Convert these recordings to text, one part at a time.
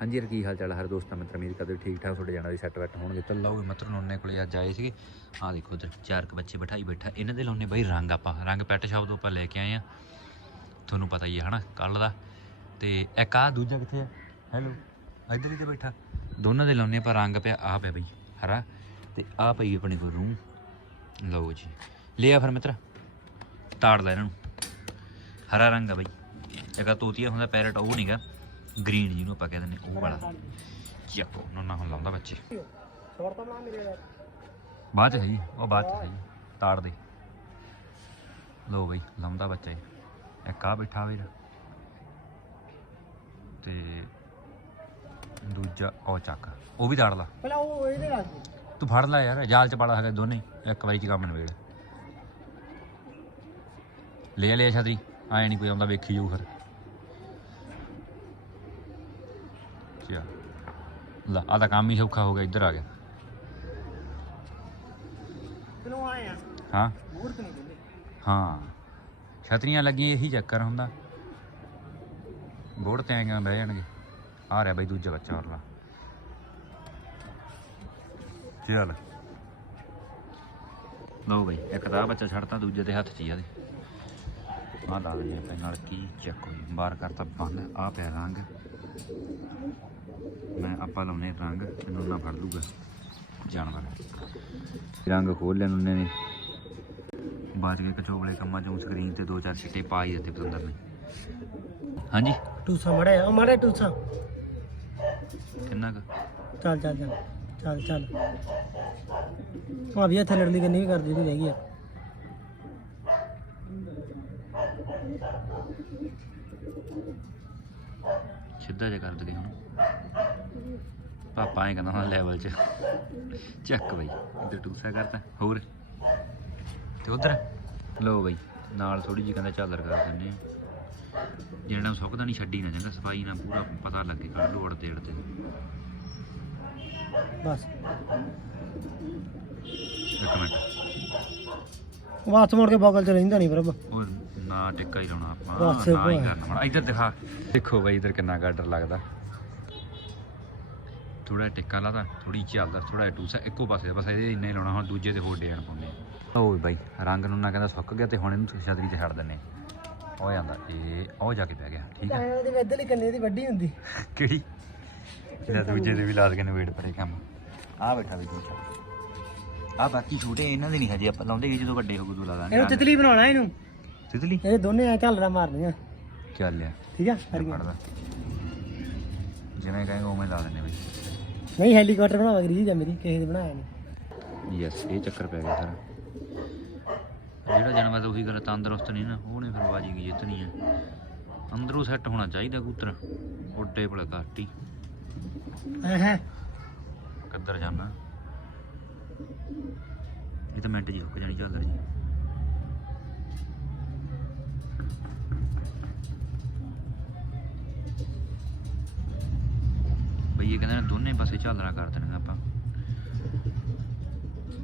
ਹਾਂਜੀ ਯਾਰ, ਕੀ ਹਾਲ ਚਾਲ ਹੈ ਹਰ ਦੋਸਤਾਂ ਮਿੱਤਰ, ਉਮੀਦ ਕਰਦੇ ਠੀਕ ਠਾਕ, ਤੁਹਾਡੇ ਜਾਣਾ ਦੀ ਸੈੱਟ ਬੈਠ ਹੋਣਗੇ। ਤਾਂ ਲਓ ਵੀ ਮਿੱਤਰ, ਨੋਨੇ ਕੋਲੇ ਅੱਜ ਆਏ ਸੀਗੇ। ਆਹ ਦੇਖੋ ਉਧਰ ਚਾਰ ਕੁ ਬੱਚੇ ਬਿਠਾਈ ਬੈਠਾ। ਇਹਨਾਂ ਦੇ ਲਾਉਨੇ ਬਈ ਰੰਗ ਆਪਾਂ। ਰੰਗ ਪੈਟ ਸ਼ਾਪ ਤੋਂ ਆਪਾਂ ਲੈ ਕੇ ਆਏ ਆ। ਤੁਹਾਨੂੰ ਪਤਾ ਹੀ ਹੈ ਹਨਾ, ਕੱਲ ਦਾ। ਤੇ ਇੱਕ ਆ ਦੂਜਾ ਕਿੱਥੇ ਆ? ਹੈਲੋ ਇੱਧਰ ਹੀ ਤੇ ਬੈਠਾ। ਦੋਨਾਂ ਦੇ ਲਾਉਨੇ ਆਪਾਂ ਰੰਗ ਪਿਆ। ਆ ਪਿਆ ਬਈ, ਹਰਾ। ਤੇ ਆ ਪਈ ਆਪਣੇ ਕੋਲ ਰੂਮ ਲਓ ਜੀ। ਲਿਆ ਫਿਰ ਮਿੱਤਰ। ਤਾੜ ਲੈ ਇਹਨਾਂ ਨੂੰ। ਹਰਾ ਰੰਗ ਆ ਬਈ। ਇੱਕ ਆ ਤੋਤੀਆ ਹੁੰਦਾ ਪੈਰਟ ਉਹ ਨਹੀਂਗਾ ਗ੍ਰੀਨ ਜਿਹਨੂੰ ਆਪਾਂ ਕਹਿੰਦੇ ਨੇ ਉਹ ਵਾਲਾ। ਚੱਕੋ ਨੋਨਾ ਹੁਣ ਲਾਉਂਦਾ ਬੱਚੇ। ਬਾਅਦ ਚ ਹੈ ਜੀ ਉਹ ਬਾਅਦ ਚ ਹੈ ਜੀ ਤਾੜ ਦੇ। ਲੋ ਬਈ ਲਾਉਂਦਾ ਬੱਚਾ ਇੱਕ ਆ ਬੈਠਾ ਵੀਰ। ਤੇ ਦੂਜਾ ਉਹ ਚੱਕ। ਉਹ ਵੀ ਤਾੜ ਲਾ। ਪਹਿਲਾਂ ਉਹ ਇਹਦੇ ਦੇ ਤੂੰ ਫੜ ਲੈ ਯਾਰ ਜਾਲ ਚ ਪਾਲਾ ਹੈਗਾ ਦੋਨੇ। ਇੱਕ ਵਾਰੀ ਚ ਕੰਮ ਨਵੇੜ ਲੈ ਲਿਆ ਛਤਰੀ। ਆਏ ਨਹੀਂ ਕੋਈ ਆਉਂਦਾ ਵੇਖੀ ਜਾਊ ਫਿਰ। ਚਾ ਲਾ ਆ ਤਾਂ ਕੰਮ ਹੀ ਸੌਖਾ ਹੋ ਗਿਆ ਇੱਧਰ ਆ ਗਿਆ ਤੈਨੂੰ ਆਏ ਆ ਹਾਂ ਮੂਰਤ ਨਹੀਂ ਦਿੰਦੇ ਹਾਂ ਛਤਰੀਆਂ ਲੱਗੀਆਂ ਇਹੀ ਚੱਕਰ ਹੁੰਦਾ ਬੋੜ ਤੇ ਆਏਗਾ ਬਹਿ ਜਾਣਗੇ ਆ ਰਿਹਾ ਬਈ ਦੂਜਾ ਬੱਚਾ ਹੋਰ ਲਾ ਚੱਲ ਲਓ ਬਈ ਇੱਕ ਤਾਂ ਬੱਚਾ ਛੱਡਤਾ ਦੂਜੇ ਦੇ ਹੱਥ 'ਚ ਹੀ ਆ ਦੇ ਆਹ ਲਾ ਲਈ ਆਪਣੇ ਨਾਲ ਕੀ ਚੱਕ ਹੋਈ ਬਾਹਰ ਕਰਤਾ ਬੰਦ ਆ ਪਿਆ ਰੰਗ ਮੈਂ ਆਪਾਂ ਲਾਉਨੇ ਰੰਗ ਮੈਨੂੰ ਨਾ ਫੜ ਲੂਗਾ ਜਾਨਵਰ ਰੰਗ ਖੋਲ ਲੈਣ ਉਹਨੇ ਨੇ। ਬਾਅਦ ਵਿੱਚ ਕਚੋਬਲੇ ਕੰਮਾਂ ਚੋਂ ਸਕਰੀਨ ਤੇ ਦੋ ਚਾਰ ਛਿੱਟੇ ਪਾ ਹੀ ਦਿੱਤੇ ਪਤੰਦਰ ਨੇ। ਹਾਂਜੀ? ਟੂਸਾ ਮੜਾ ਉਹ ਮੜਾ ਟੂਸਾ। ਕਿੰਨਾ ਕੁ? ਚੱਲ ਚੱਲ ਚੱਲ ਚੱਲ ਚੱਲ। ਭਾਵੇਂ ਇੱਥੇ ਲੜਲੀ ਕੰਨੀ ਵੀ ਕਰ ਜਿਹੜੀ ਰਹਿ ਗਈ ਆ। ਸਿੱਧਾ ਜਿਹਾ ਕਰ ਦਗੇ ਹੁਣ। ਪਾਪਾ ਐ ਕਹਿੰਦਾ ਹੁਣ ਲੈਵਲ 'ਚ। ਚੱਕ ਬਈ ਇੱਧਰ ਟੂਸਾ ਕਰਤਾ ਹੋਰ। ਤੇ ਉਧਰ? ਲਓ ਬਈ ਨਾਲ ਥੋੜੀ ਜਿਹੀ ਕਹਿੰਦਾ ਝਾਲਰ ਕਰ ਦਿੰਨੇ ਆ ਜਿਹੜਾ ਸੁੱਕਦਾ ਨਹੀਂ ਛੱਡੀ ਨਾ ਚੰਗਾ ਸਫ਼ਾਈ ਨਾਲ ਪੂਰਾ ਪਤਾ ਲੱਗੇ ਕੱਢ ਲੋੜ ਦੇੜ ਤੇ। ਬਸ। ਇੱਕ ਮਿੰਟ। ਵਾਸ ਮੋੜ ਕੇ ਬਗਲ ਚ ਰਹਿੰਦਾ ਨਹੀਂ ਪ੍ਰਭ। ਉਹ ਨਾ ਟਿੱਕਾ ਹੀ ਲਾਉਣਾ ਆਪਾਂ ਬਸ ਨਾ ਹੀ। ਕਰਨਾ ਮਾੜਾ ਇੱਧਰ ਦਿਖਾ। ਦੇਖੋ ਬਈ ਇੱਧਰ ਕਿੰਨਾ ਗਾਡਰ ਲੱਗਦਾ। ਥੋੜਾ ਟਿੱਕਾ ਲਾਦਾ ਥੋੜੀ ਚੱਲਦਾ ਥੋੜਾ ਟੂਸਾ ਇੱਕੋ ਪਾਸੇ ਦਾ, ਬਸ ਇਹਦੇ ਇੰਨਾ ਹੀ ਲਾਉਣਾ ਹੁਣ ਦੂਜੇ ਤੇ ਹੋਰ ਡੇਣ ਪਾਉਂਦੇ ਓਏ ਬਾਈ ਰੰਗ ਨੂੰ ਨਾ ਕਹਿੰਦਾ ਸੁੱਕ ਗਿਆ ਤੇ ਹੁਣ ਇਹਨੂੰ ਛਤਰੀ ਤੇ ਛੱਡ ਦਿੰਨੇ ਉਹ ਜਾਂਦਾ ਇਹ ਉਹ ਜਾ ਕੇ ਪੈ ਗਿਆ ਠੀਕ ਆ? ਉਹਦੇ ਇੱਧਰਲੀ ਕੰਨੀ ਦੀ ਵੱਡੀ ਹੁੰਦੀ। ਕਿਹੜੀ? ਇਹਦਾ ਦੂਜੇ ਦੇ ਵੀ ਲਾਦ ਕੇ ਨਵੇੜ ਪਰੇ ਕੰਮ। ਆ ਬੈਠਾ ਵੀ ਦੂਜਾ ਆ। ਬਾਕੀ ਛੋਟੇ ਇਹਨਾਂ ਦੇ ਨਹੀਂ ਹਜੇ ਆਪਾਂ ਲਾਉਂਦੇ ਜਦੋਂ ਵੱਡੇ ਹੋ ਗਏ ਉਦੋਂ ਲਾ ਦਾਂਗੇ। ਇਹਨੂੰ ਤਿਤਲੀ ਬਣਾਉਣਾ ਇਹਨੂੰ। ਤਿਤਲੀ? ਇਹ ਦੋਨੇ ਐ ਝਾਲਰਾ ਮਾਰਨੀਆਂ। ਚੱਲ ਲਿਆ ਠੀਕ ਆ ਹਰੀਆਂ? ਫੜਦਾ ਜਿਵੇਂ ਕਹੇਗਾ ਉਵੇਂ ਲਾ ਦਿੰਦੇ ਬਈ। ਨਹੀਂ ਹੈਲੀਕਾਪਟਰ ਬਣਾਵਾ ਗਰੀ ਜਾਂ ਮੇਰੀ ਕਿਸੇ ਨੇ ਬਣਾਇਆ ਨਹੀਂ। ਯੈਸ ਇਹ ਚੱਕਰ ਪੈ ਗਿਆ ਸਾਰਾ। ਜਿਹੜਾ ਜਾਨਵਰ ਤਾਂ ਉਹੀ ਗੱਲ ਤੰਦਰੁਸਤ ਨਹੀਂ ਨਾ ਉਹਨੇ ਫਿਰ ਬਾਜੀ ਕੀ ਜਿੱਤਣੀ ਹੈ ਅੰਦਰੋਂ ਸੈੱਟ ਹੋਣਾ ਚਾਹੀਦਾ ਕਬੂਤਰ ਉੱਡੇ ਭਲੇ ਘੱਟ। ਹੀ ਹੈ। ਹੈ ਕਿੱਧਰ ਜਾਣਾ? ਇਹ ਤਾਂ ਮਿੰਟ ਜੀ ਹੁੱਕ ਜਾਣੀ ਚੱਲ ਰਹੀ ਇਹ ਕਹਿੰਦੇ ਨੇ ਦੋਨੇ ਪਾਸੇ ਝਾਲਰਾ ਕਰ ਦੇਣਗੇ ਆਪਾਂ।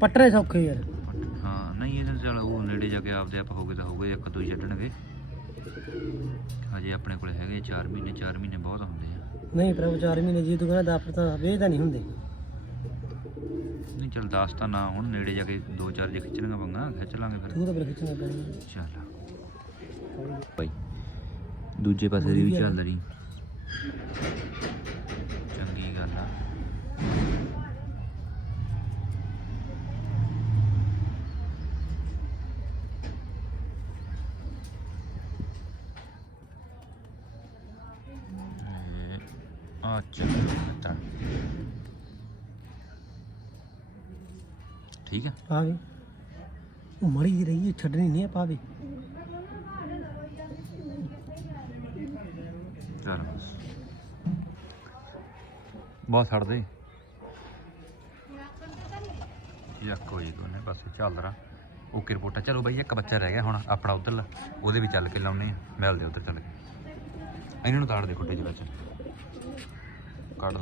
ਪੱਟਰੇ ਸੌਖੇ ਯਾਰ। ਹਾਂ ਨਹੀਂ ਇਹ ਤਾਂ ਚੱਲ ਉਹ ਨੇੜੇ ਜਾ ਕੇ ਆਪਦੇ ਆਪ ਹੋਗੇ ਤਾਂ ਹੋਗੇ ਇੱਕ ਦੋ ਹੀ ਛੱਡਣਗੇ। ਹਜੇ ਆਪਣੇ ਕੋਲੇ ਹੈਗੇ 4 ਮਹੀਨੇ 4 ਮਹੀਨੇ ਬਹੁਤ ਹੁੰਦੇ ਆ। ਨਹੀਂ ਪ੍ਰਭ ਚਾਰ ਮਹੀਨੇ ਜੀ ਤੂੰ ਕਹਿੰਦਾ 10 ਤਾਂ ਵੇਚ ਤਾਂ ਨਹੀਂ ਹੁੰਦੇ। ਨਹੀਂ ਚੱਲ 10 ਤਾਂ ਨਾ ਹੁਣ ਨੇੜੇ ਜਾ ਕੇ ਦੋ ਚਾਰ ਜੇ ਖਿੱਚਣਗੇ ਪੰਗਾ ਖਿੱਚ ਲਾਂਗੇ ਫਿਰ। ਤੂੰ ਤਾਂ ਫਿਰ ਖਿੱਚਣਾ ਪੈਣਾ। ਚੱਲ। ਭਾਈ ਦੂਜੇ ਪਾਸੇ ਦੀ ਵੀ ਚੱਲ ਰਹੀ ਚੰਗੀ ਗੱਲ ਆ ਇਹ ਆ ਚੱਲ ਤਾਂ ਠੀਕ ਹੈ ਆ? ਵੀ ਉਹ ਮੜੀ ਜਿਹੀ ਰਹੀ ਹੈ, ਛੱਡਣੀ ਨਹੀਂ ਆਪਾਂ ਵੀ ਚੱਲ ਬਸ। ਬਹੁਤ ਛੱਡ ਦੇ ਯਾ ਕੋਈ ਦੋਨੇ ਪਾਸੇ ਚੱਲ ਰਾ ਓਕੇ ਰਿਪੋਰਟਾਂ। ਚਲੋ ਬਈ ਇੱਕ ਬੱਚਾ ਰਹਿ ਗਿਆ ਹੁਣ ਆਪਣਾ ਉਧਰਲਾ। ਉਹਦੇ ਵੀ ਚੱਲ ਕੇ ਲਾਉਨੇ ਆ ਮਿਲਦੇ ਉਧਰ ਚੱਲ ਕੇ। ਇਹਨਾਂ ਨੂੰ ਤਾੜ ਦੇ ਕੁੱਟੇ ਚ ਵਿੱਚ। ਕੱਢ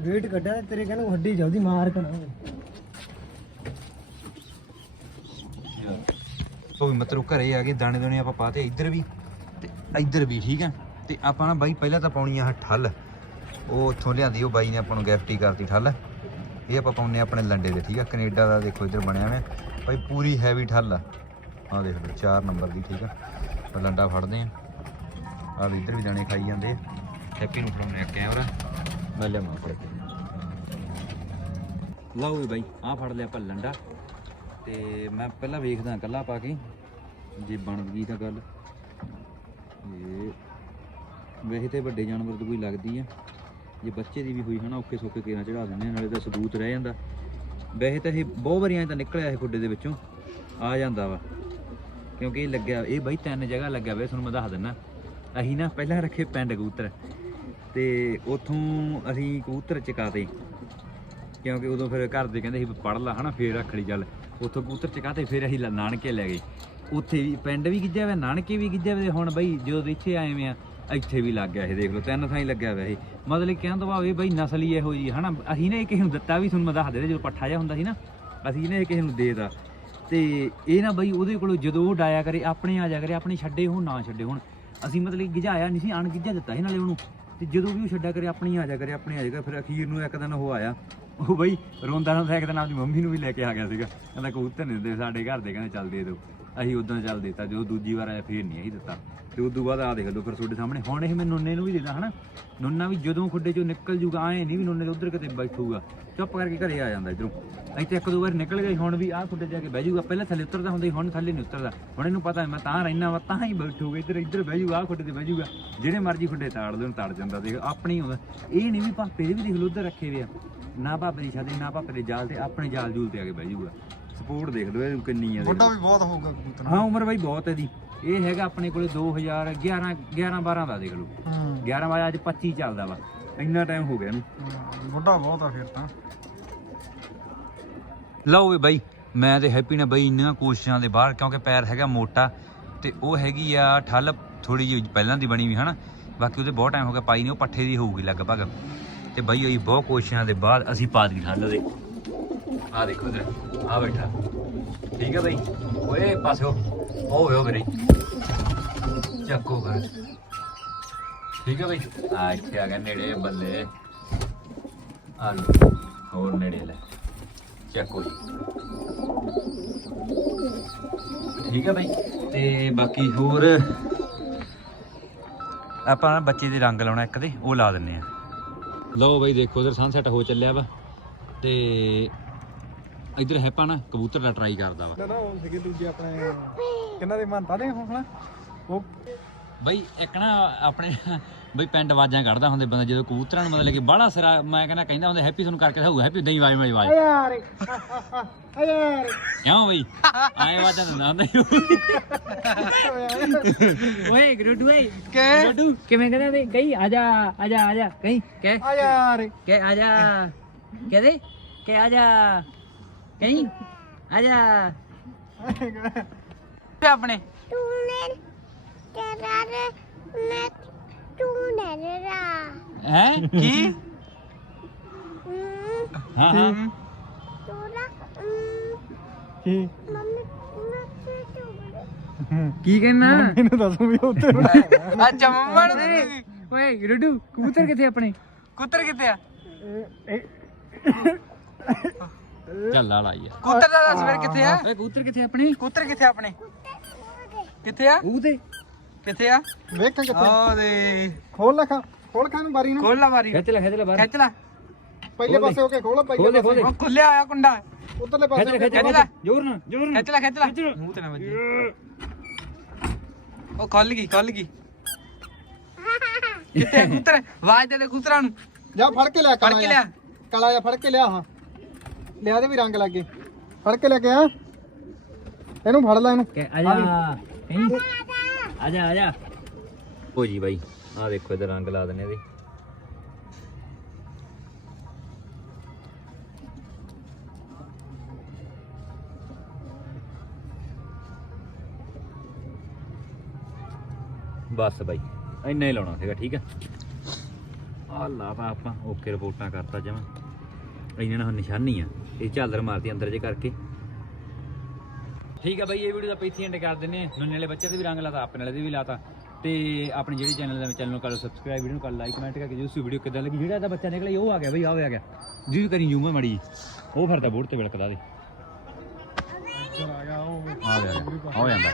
ਵੇਟ ਕੱਢਿਆ ਤੇ ਤੇਰੇ ਕਹਿੰਦਾ ਹੱਡੀ ਜਾਉਦੀ ਮਾਰ ਕਣਾ ਉਹ ਵੀ ਮਤਲਬ ਘਰੇ ਆ ਕੇ ਦਾਣੇ ਦੋਣੇ ਆਪਾਂ ਪਾਤੇ ਇੱਧਰ ਵੀ ਇੱਧਰ ਵੀ ਠੀਕ ਹੈ? ਤੇ ਆਪਾਂ ਨਾ ਬਾਈ, ਪਹਿਲਾਂ ਤਾਂ ਪਾਉਣੀ ਆ ਠੱਲ। ਉਹ ਉੱਥੋਂ ਲਿਆਂਦੀ, ਉਹ ਬਾਈ ਨੇ ਆਪਾਂ ਨੂੰ ਗਿਫਟ ਹੀ ਕਰਤੀ ਠੱਲ। ਇਹ ਆਪਾਂ ਪਾਉਨੇ ਆਪਣੇ ਲੰਡੇ ਦੇ, ਠੀਕ ਆ? ਕੈਨੇਡਾ ਦਾ ਦੇਖੋ, ਇੱਧਰ ਬਣਿਆ ਹੋਇਆ। ਬਾਈ, ਪੂਰੀ ਹੈਵੀ ਠੱਲ ਆ। ਆਹ ਦੇਖ ਲਓ 4 ਨੰਬਰ ਦੀ, ਠੀਕ ਆ? ਲੰਡਾ ਫੜਦੇ ਆ ਆਹ ਵੀ ਇੱਧਰ ਵੀ ਜਾਣੇ ਖਾਈ ਜਾਂਦੇ ਆ। ਹੈਪੀ ਨੂੰ ਫੜਾਉਣੇ ਆ ਕੈਮਰਾ ਮੈਂ ਲਿਆਵਾਂ ਫੜ ਕੇ ਲਓ ਵੀ ਬਾਈ, ਆਹ ਫੜ ਲਿਆ ਆਪਾਂ ਲੰਡਾ। ਤੇ ਮੈਂ ਪਹਿਲਾਂ ਵੇਖਦਾ ਕੱਲਾ ਪਾ ਕੇ। ਜੇ ਬਣ ਗਈ ਤਾਂ ਗੱਲ। ਇਹ ਵੈਸੇ ਤੇ ਵੱਡੇ ਜਾਨਵਰ ਤੋਂ ਕੋਈ ਲੱਗਦੀ ਆ। ਜੇ ਬੱਚੇ ਦੀ ਵੀ ਹੋਈ ਹਨਾ ਔਖੇ ਸੌਖੇ ਕੇਰਾਂ ਚੜਾ ਦਿੰਦੇ ਆ, ਨਾਲੇ ਤਾਂ ਸਬੂਤ ਰਹਿ ਜਾਂਦਾ। ਵੈਸੇ ਤਾਂ ਇਹ ਬਹੁਤ ਵਾਰੀਆਂ ਤਾਂ ਨਿਕਲਿਆ ਇਹ ਖੁੱਡੇ ਦੇ ਵਿੱਚੋਂ ਆ ਜਾਂਦਾ ਵਾ। ਕਿਉਂਕਿ ਇਹ ਲੱਗਿਆ ਇਹ ਬਾਈ ਤਿੰਨ ਜਗ੍ਹਾ ਲੱਗਿਆ ਵੇ ਤੁਹਾਨੂੰ ਮੈਂ ਦੱਸ ਦਿੰਦਾ ਅਸੀਂ ਨਾ ਪਹਿਲਾਂ ਰੱਖੇ ਪਿੰਡ ਕਬੂਤਰ ਤੇ ਉਥੋਂ ਅਸੀਂ ਕਬੂਤਰ ਚਕਾਤੇ। ਕਿਉਂਕਿ ਉਦੋਂ ਫਿਰ ਘਰ ਦੇ ਕਹਿੰਦੇ ਸੀ ਵੀ ਪੜ ਲਾ ਹਨਾ ਫੇਰ ਰੱਖ ਲਈ ਚੱਲ। ਉੱਥੋਂ ਕਬੂਤਰ ਚਕਾਤੇ ਫਿਰ ਅਸੀਂ ਲ- ਨਾਨਕੇ ਲੈ ਗਏ। ਉੱਥੇ ਵੀ ਪਿੰਡ ਵੀ ਗਿੱਜਿਆ ਹੋਇਆ ਨਾਨਕੇ ਵੀ ਗਿੱਜਿਆ ਵੇ ਹੁਣ ਬਈ ਜਦੋਂ ਇੱਥੇ ਆਏ ਵੇ ਆ ਇੱਥੇ ਵੀ ਲੱਗ ਗਿਆ ਇਹ ਦੇਖ ਲਓ, ਤਿੰਨ ਥਾਂ ਹੀ ਲੱਗਿਆ ਹੋਇਆ ਇਹ ਮਤਲਬ ਕਹਿਣ ਤੋਂ ਭਾਵ ਬਈ ਨਸਲ ਹੀ ਇਹੋ ਜੀ ਹਨਾ? ਅਸੀਂ ਨੇ ਇਹ ਕਿਸੇ ਨੂੰ ਦਿੱਤਾ ਵੀ, ਤੁਹਾਨੂੰ ਮੈਂ ਦੱਸ ਦੇ ਜਦੋਂ ਪੱਠਾ ਜਿਹਾ ਹੁੰਦਾ ਸੀ ਨਾ, ਅਸੀਂ ਨੇ ਇਹ ਕਿਸੇ ਨੂੰ ਦੇਤਾ। ਤੇ ਇਹ ਨਾ ਬਈ ਉਹਦੇ ਕੋਲੋਂ ਜਦੋਂ ਡਾਇਆ ਕਰੇ, ਆਪਣੇ ਆ ਜਾ ਕਰੇ, ਆਪਣੇ ਛੱਡੇ ਹੋਣ, ਨਾ ਛੱਡੇ ਹੋਣ। ਅਸੀਂ ਮਤਲਬ ਗਿਝਾਇਆ ਨਹੀਂ ਸੀ ਅਣਗਿਝਾ ਦਿੱਤਾ ਸੀ ਨਾਲੇ ਉਹਨੂੰ। ਤੇ ਜਦੋਂ ਵੀ ਉਹ ਛੱਡਿਆ ਕਰੇ, ਆਪਣੀ ਆ ਜਾ ਕਰੇ, ਆਪਣੇ ਆ ਜਾ ਕਰੇ, ਫਿਰ ਅਖੀਰ ਨੂੰ ਇੱਕ ਦਿਨ ਉਹ ਆਇਆ। ਉਹ ਬਈ ਰੋਂਦਾ ਰੋਂਦਾ ਇੱਕ ਦਿਨ ਆਪਣੀ ਮੰਮੀ ਨੂੰ ਵੀ ਲੈ ਕੇ ਆ ਗਿਆ ਸੀਗਾ। ਕਹਿੰਦਾ, ਕਬੂਤਰ ਨਹੀਂ ਦਿੰਦੇ ਸਾਡੇ ਘਰ ਦੇ, ਕਹਿੰਦੇ, ਚੱਲ ਦੇ ਦਿਓ ਅਸੀਂ ਉਦੋਂ ਚੱਲ ਦਿੱਤਾ, ਜਦੋਂ ਦੂਜੀ ਵਾਰ ਆਇਆ ਫੇਰ ਨਹੀਂ ਅਸੀਂ ਦਿੱਤਾ। ਤੇ ਉਦੋਂ ਬਾਅਦ ਆ ਦੇਖ ਲਓ ਫਿਰ ਤੁਹਾਡੇ ਸਾਹਮਣੇ। ਹੁਣ ਇਹ ਮੈਂ ਨੁੰਨੇ ਨੂੰ ਵੀ ਦੇਦਾ ਹਨਾ? ਨੁੰਨਾ ਵੀ ਜਦੋਂ ਖੁੱਡੇ ਚੋਂ ਨਿਕਲ ਜੂਗਾ ਆਏ ਨਹੀਂ ਵੀ ਨੁੰਨੇ ਦੇ ਉਧਰ ਕਿਤੇ ਬੈਠੂਗਾ। ਚੁੱਪ ਕਰਕੇ ਘਰੇ ਆ ਜਾਂਦਾ ਇਧਰੋਂ। ਇੱਥੇ ਇੱਕ ਦੋ ਵਾਰ ਨਿਕਲ ਗਏ, ਹੁਣ ਵੀ ਆਹ ਖੁੱਡੇ ਜਾ ਕੇ ਬਹਿ ਜੂਗਾ। ਪਹਿਲਾਂ ਥੱਲੇ ਉਤਰਦਾ ਹੁੰਦਾ ਸੀ, ਹੁਣ ਥੱਲੇ ਨਹੀਂ ਉਤਰਦਾ। ਹੁਣ ਇਹਨੂੰ ਪਤਾ ਮੈਂ ਤਾਂ ਰਹਿਣਾ ਵਾ, ਤਾਂ ਹੀ ਬੈਠੂਗਾ, ਇੱਧਰ ਇੱਧਰ ਬਹਿ ਜੂਗਾ, ਆਹ ਖੁੱਡੇ ਤੇ ਬਹਿ ਜੂਗਾ। ਜਿਹੜੇ ਮਰਜ਼ੀ ਖੁੱਡੇ ਤਾੜ ਦੇਣ, ਤਾੜ ਜਾਂਦਾ ਦੇਖ, ਆਪਣੀ ਹੁੰਦਾ ਇਹ ਨਹੀਂ ਵੀ ਭਾਪੇ ਦੇ ਵੀ ਦੇਖ ਲਓ, ਉਧਰ ਰੱਖੇ ਵੇ ਆ। ਨਾ ਭਾਪੇ ਦੀ ਛਾਦੇ ਨਾ ਭਾਪੇ ਦੇ ਜਾਲ ਤੇ, ਆਪਣੇ ਜਾਲ ਜੂਲ ਤੇ ਆ ਕੇ ਬਹਿ ਜੂਗਾ। ਸਪੋਰਟ ਦੇਖ ਲਓ ਇਹ ਕਿੰਨੀ ਆ ਲਓ। ਵੀ ਬਹੁਤ ਹੋਊਗਾ ਕਬੂਤਰ। ਹਾਂ ਉਮਰ ਬਾਈ ਬਹੁਤ ਹੈ ਦੀ ਇਹ ਹੈਗਾ ਆਪਣੇ ਕੋਲੇ 2011 11 12 ਦਾ ਦੇਖ ਲਓ। ਹੂੰ। 11 ਵਜੇ ਅੱਜ 25 ਚੱਲਦਾ ਵਾ। ਇੰਨਾ ਟਾਈਮ ਹੋ ਗਿਆ ਇਹਨੂੰ। ਵੱਡਾ ਬਹੁਤ ਆ ਫਿਰ ਤਾਂ। ਲਓ ਵੀ ਬਾਈ ਮੈਂ ਤੇ ਹੈਪੀ ਨੇ ਬਾਈ ਇੰਨੀਆਂ ਕੋਸ਼ਿਸ਼ਾਂ ਦੇ ਬਾਹਰ ਕਿਉਂਕਿ ਪੈਰ ਹੈਗਾ ਮੋਟਾ ਤੇ ਉਹ ਹੈਗੀ ਆ ਠੱਲ ਥੋੜੀ ਜਿਹੀ ਪਹਿਲਾਂ ਦੀ ਬਣੀ ਵੀ ਹਨਾ? ਬਾਕੀ ਉਹਦੇ ਬਹੁਤ ਟਾਈਮ ਹੋ ਗਿਆ ਪਾਈ ਨਹੀਂ ਉਹ ਪੱਠੇ ਦੀ ਹੋਊਗੀ ਲਗਭਗ। ਤੇ ਬਾਈ ਹੋਈ ਬਹੁਤ ਕੋਸ਼ਿਸ਼ਾਂ ਦੇ ਬਾਅਦ ਅਸੀਂ ਪਾ ਦੀ ਠੱਲ ਦੇ ਆ ਦੇਖੋ ਇਧਰ, ਆ ਬੈਠਾ। ਠੀਕ ਹੈ ਬਾਈ? ਓਏ, ਪਾਸੇ ਹੋ। ਉਹ ਹੋਇਓ ਮੇਰੇ। ਚੱਕੋ ਕਰ ਠੀਕ ਹੈ ਬਾਈ? ਆ ਇੱਥੇ ਆ ਗਿਆ ਨੇੜੇ ਬੱਲੇ। ਆ ਲਓ, ਹੋਰ ਨੇੜੇ ਲੈ। ਚੱਕੋ ਜੀ। ਠੀਕ ਹੈ ਬਾਈ? ਤੇ ਬਾਕੀ ਹੋਰ ਆਪਾਂ ਨਾ ਬੱਚੇ ਦੇ ਰੰਗ ਲਾਉਣਾ ਇੱਕ ਦੇ, ਉਹ ਲਾ ਦਿੰਨੇ ਆ। ਲਓ ਬਾਈ, ਦੇਖੋ ਉਧਰ ਸਨਸੈਟ ਹੋ ਚੱਲਿਆ ਵਾ। ਤੇ ਇਧਰ ਹੈਪਾ ਨਾ ਕਬੂਤਰ ਦਾ ਟਰਾਈ ਕਰਦਾ ਵਾ। ਨਾ ਉਹ ਸੀਗੇ ਦੂਜੇ ਆਪਣੇ ਕਿੰਨਾ ਦੇ ਮੰਨਤਾ ਦੇ ਹੁਣ ਉਹ ਬਈ ਇੱਕ ਨਾ ਆਪਣੇ ਬਈ ਪਿੰਡ ਆਵਾਜ਼ਾਂ ਕੱਢਦਾ ਹੁੰਦੇ ਬੰਦਾ ਜਦੋਂ ਕਬੂਤਰਾਂ ਨੂੰ ਮਤਲਬ ਕਿ ਬੜਾ ਸਰਾ ਮੈਂ ਕਹਿੰਦਾ ਕਹਿੰਦਾ ਹੁੰਦਾ ਹੈਪੀ ਤੁਹਾਨੂੰ ਕਰਕੇ ਦਿਖਾਊ ਹੈਪੀ ਦਈ ਵਾਜ ਵਾਜ ਵਾਜ ਯਾਰ ਆ ਯਾਰ ਕਿਉਂ ਬਈ? ਆਏ ਆਵਾਜ਼ਾਂ ਦਿੰਦਾ ਹੁੰਦਾ। ਓਏ ਗਰੋਡੂ ਓਏ। ਕਿ? ਗਰੋਡੂ ਕਿਵੇਂ ਕਹਿੰਦਾ ਨੇ ਕਹੀ ਆ ਜਾ ਆ ਜਾ ਆ ਜਾ। ਕਹੀ ਕਹਿ ਆ ਯਾਰ ਕਹਿ ਆ ਜਾ। ਕਹਦੇ? ਕਹਿ ਆ ਜਾ। ਕਹੀ? ਆ ਜਾ। ਤੇ ਆਪਣੇ। Tuner, kerana met tunera. ਹੈ? ਕੀ? ਹਾਂ ਹਾਂ। hmm, ਕੀ. ਕੀ ਕਹਿਣਾ? ਇਹਨੂੰ ਦੱਸੂ ਵੀ ਉੱਤੇ ਅੱਛਾ ਮੰਮਾ ਨੂੰ ਓਏ ਗਰੋਡੂ ਕਬੂਤਰ ਕਿੱਥੇ ਆਪਣੇ? ਕੁੱਤਰ ਕਿੱਥੇ ਆ? ਚੱਲ ਆ ਲਾਈ ਯਾਰ ਕੁੱਤਰ ਦਾ ਦੱਸ ਫਿਰ ਕਿੱਥੇ ਆ? ਓਏ ਕਬੂਤਰ ਕਿੱਥੇ ਆਪਣੇ? ਕੁੱਤਰ ਕਿੱਥੇ ਆਪਣੇ? ਕਿੱਥੇ ਆ? ਉਹ ਤੇ ਕਿੱਥੇ ਆ? ਵੇਖ ਕਿੱਥੇ ਆ। ਦੇ। ਖੋਲ ਲੈ ਖਾ ਖੋਲ ਖਾਨ ਬਾਰੀ ਨੂੰ। ਖੋਲ ਲਾ ਬਾਰੀ ਖਿੱਚ ਲੈ ਖਿੱਚ ਲੈ ਬਾਹਰ। ਖਿੱਚ ਲੈ। ਪਹਿਲੇ ਪਾਸੇ ਹੋ ਕੇ ਖੋਲ ਖੋਲ ਦੇ ਉਹ ਖੁੱਲਿਆ ਆਇਆ ਕੁੰਡਾ। ਉਧਰਲੇ ਖਿੱਚ ਲੈ ਖਿੱਚ ਲੈ ਜੋਰ ਨਾਲ ਜੋਰ ਨਾਲ। ਖਿੱਚ ਲੈ ਖਿੱਚ ਲੈ। ਮੂੰਹ ਤੇ ਨਾ ਵੱਜੀ। ਉਹ ਖੁੱਲ ਗਈ ਖੁੱਲ ਗਈ। ਕਿੱਥੇ ਕੁੱਤਰ ਆਵਾਜ਼ ਦੇ ਦੇ ਕੁੱਤਰਾਂ ਨੂੰ। ਜਾ ਫੜ ਕੇ ਲਿਆ ਫੜ ਕੇ ਲਿਆ। ਕਾਲਾ ਜਾ ਫੜ ਕੇ ਲਿਆ ਹਾਂ। ਲਿਆ ਦੇ ਵੀ ਰੰਗ ਲੱਗੇ। ਫੜ ਕੇ ਲੈ ਕੇ ਆ। ਇਹਨੂੰ ਫੜ ਲੈ ਇਹਨੂੰ। ਕਹਿ ਆ ਜਾ ਕਹੀਂ ਆ ਜਾ ਆ ਜਾ ਹੋ ਜੀ ਬਾਈ ਆ ਦੇਖੋ ਇਹਦਾ ਰੰਗ ਲਾ ਦਿੰਨੇ ਇਹਦੇ। ਬਸ ਬਾਈ ਇੰਨਾ ਹੀ ਲਾਉਣਾ ਸੀਗਾ ਠੀਕ ਹੈ ਆ ਲਾਤਾ ਆਪਾਂ ਓਕੇ ਰਿਪੋਰਟਾਂ ਕਰਤਾ ਜਮਾ। ਇਹਨਾਂ ਨਾਲ ਹੁਣ ਨਿਸ਼ਾਨੀ ਆ। ਇਹ ਝਾਲਰ ਮਾਰਦੀ ਅੰਦਰ ਜੇ ਕਰਕੇ। ਠੀਕ ਆ ਬਾਈ ਇਹ ਵੀਡੀਓ ਦਾ ਪੀਥੀ ਐਂਡ ਕਰ ਦਿੰਨੇ ਆ ਨੁੰਨੇ ਵਾਲੇ ਬੱਚੇ ਦੇ ਵੀ ਰੰਗ ਲਾਤਾ ਆਪਣੇ ਵਾਲੇ ਦੇ ਵੀ ਲਾਤਾ। ਤੇ ਆਪਣੇ ਜਿਹੜੇ ਚੈਨਲ ਦਾ ਚੈਨਲ ਨੂੰ ਕਰੋ ਸਬਸਕ੍ਰਾਈਬ ਵੀਡੀਓ ਨੂੰ ਕਰ ਲਾਈਕ ਕਮੈਂਟ ਕਰਕੇ ਜੋ ਵੀਡੀਓ ਕਿੱਦਾਂ ਲੱਗੀ। ਜਿਹੜਾ ਇਹਦਾ ਬੱਚਾ ਨਿਕਲਿਆ ਉਹ ਆ ਗਿਆ ਬਈ ਆ ਹੋਇਆ ਗਿਆ। ਜੀ ਕਰੀ ਜੂਮਾ ਮੜੀ ਉਹ ਫਿਰਦਾ ਬੋਰਡ ਤੇ ਵਿਲਕਦਾ ਦੇ। ਆ ਗਿਆ ਉਹ ਆ ਗਿਆ। ਆ ਜਾਂਦਾ।